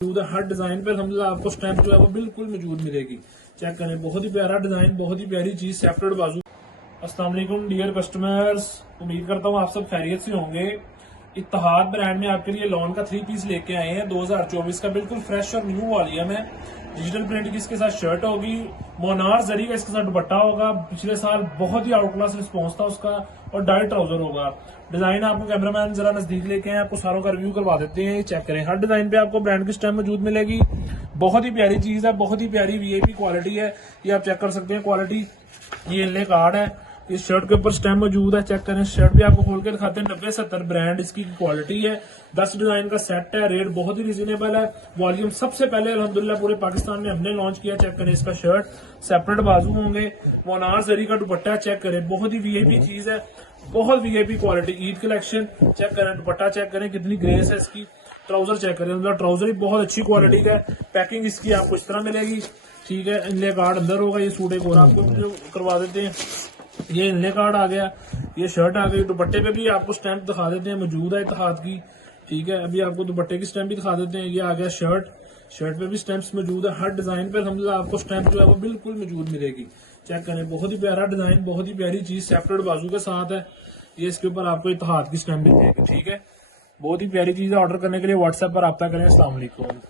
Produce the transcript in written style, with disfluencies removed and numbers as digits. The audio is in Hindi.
मौजूद है। हर डिजाइन पर अल्हम्दुलिल्लाह आपको स्टैंप जो है वो बिल्कुल मौजूद मिलेगी। चेक करें, बहुत ही प्यारा डिजाइन, बहुत ही प्यारी चीज, सेपरेट बाजू। अस्सलाम वालेकुम डियर कस्टमर्स, उम्मीद करता हूँ आप सब खैरियत से होंगे। इत्तेहाद ब्रांड में आपके लिए लॉन का 3 पीस लेके आए हैं 2024 का, बिल्कुल फ्रेश और न्यू वॉल्यूम है। डिजिटल प्रिंट की इसके साथ शर्ट होगी, मोनार जरी का इसके साथ दुपट्टा होगा। पिछले साल बहुत ही आउट क्लास रिस्पॉन्स था उसका, और डाइट ट्राउजर होगा। डिजाइन आपको कैमरामैन जरा नजदीक लेके हैं, आपको सारों का रिव्यू करवा देते हैं। चेक करें, हर डिजाइन पे आपको ब्रांड की स्टैम्प मौजूद मिलेगी। बहुत ही प्यारी चीज है, बहुत ही प्यारी वीआईपी क्वालिटी है। ये आप चेक कर सकते हैं क्वालिटी। ये इनले कार्ड है, इस शर्ट के ऊपर स्टैम्प मौजूद है। चेक करें, शर्ट भी आपको खोल के दिखाते हैं। 90-70 ब्रांड इसकी क्वालिटी है। 10 डिजाइन का सेट है। रेट बहुत ही रिजनेबल है। वॉल्यूम सबसे पहले अल्हम्दुलिल्लाह पूरे पाकिस्तान में हमने लॉन्च किया। चेक करें, इसका शर्ट सेपरेट बाजू होंगे, मोनार जरी का दुपट्टा। चेक करें, बहुत ही वीआईपी चीज है, बहुत VIP quality. Eid collection. Check करें, दुपट्टा चेक करें कितनी ग्रेस है इसकी। ट्राउजर चेक करें, मतलब ट्राउजर भी बहुत अच्छी क्वालिटी का है। पैकिंग इसकी आपको इस तरह मिलेगी, ठीक है। इनले कार्ड अंदर होगा। ये सूट एक और आपको करवा देते हैं। ये इनले कार्ड आ गया, ये शर्ट आ गई। दुपट्टे पे भी आपको स्टैंप दिखा देते हैं, मौजूद है इत्तेहाद की, ठीक है। अभी आपको दुपट्टे की स्टैंप भी दिखा देते हैं। ये आ गया शर्ट, शर्ट पे भी स्टैंप्स अल्हम्दुलिल्लाह मौजूद है। हर डिजाइन पे अल्हम्दुलिल्लाह आपको स्टैंप जो है वो बिल्कुल मौजूद मिलेगी। चेक करें, बहुत ही प्यारा डिजाइन, बहुत ही प्यारी चीज, सेपरेट बाजू के साथ है। ये इसके ऊपर आपको इत्तेहाद की स्टैंप मिलेगी, ठीक है। बहुत ही प्यारी चीज है। ऑर्डर करने के लिए व्हाट्सएप पर रब्ता करें। अस्सलाम वालेकुम।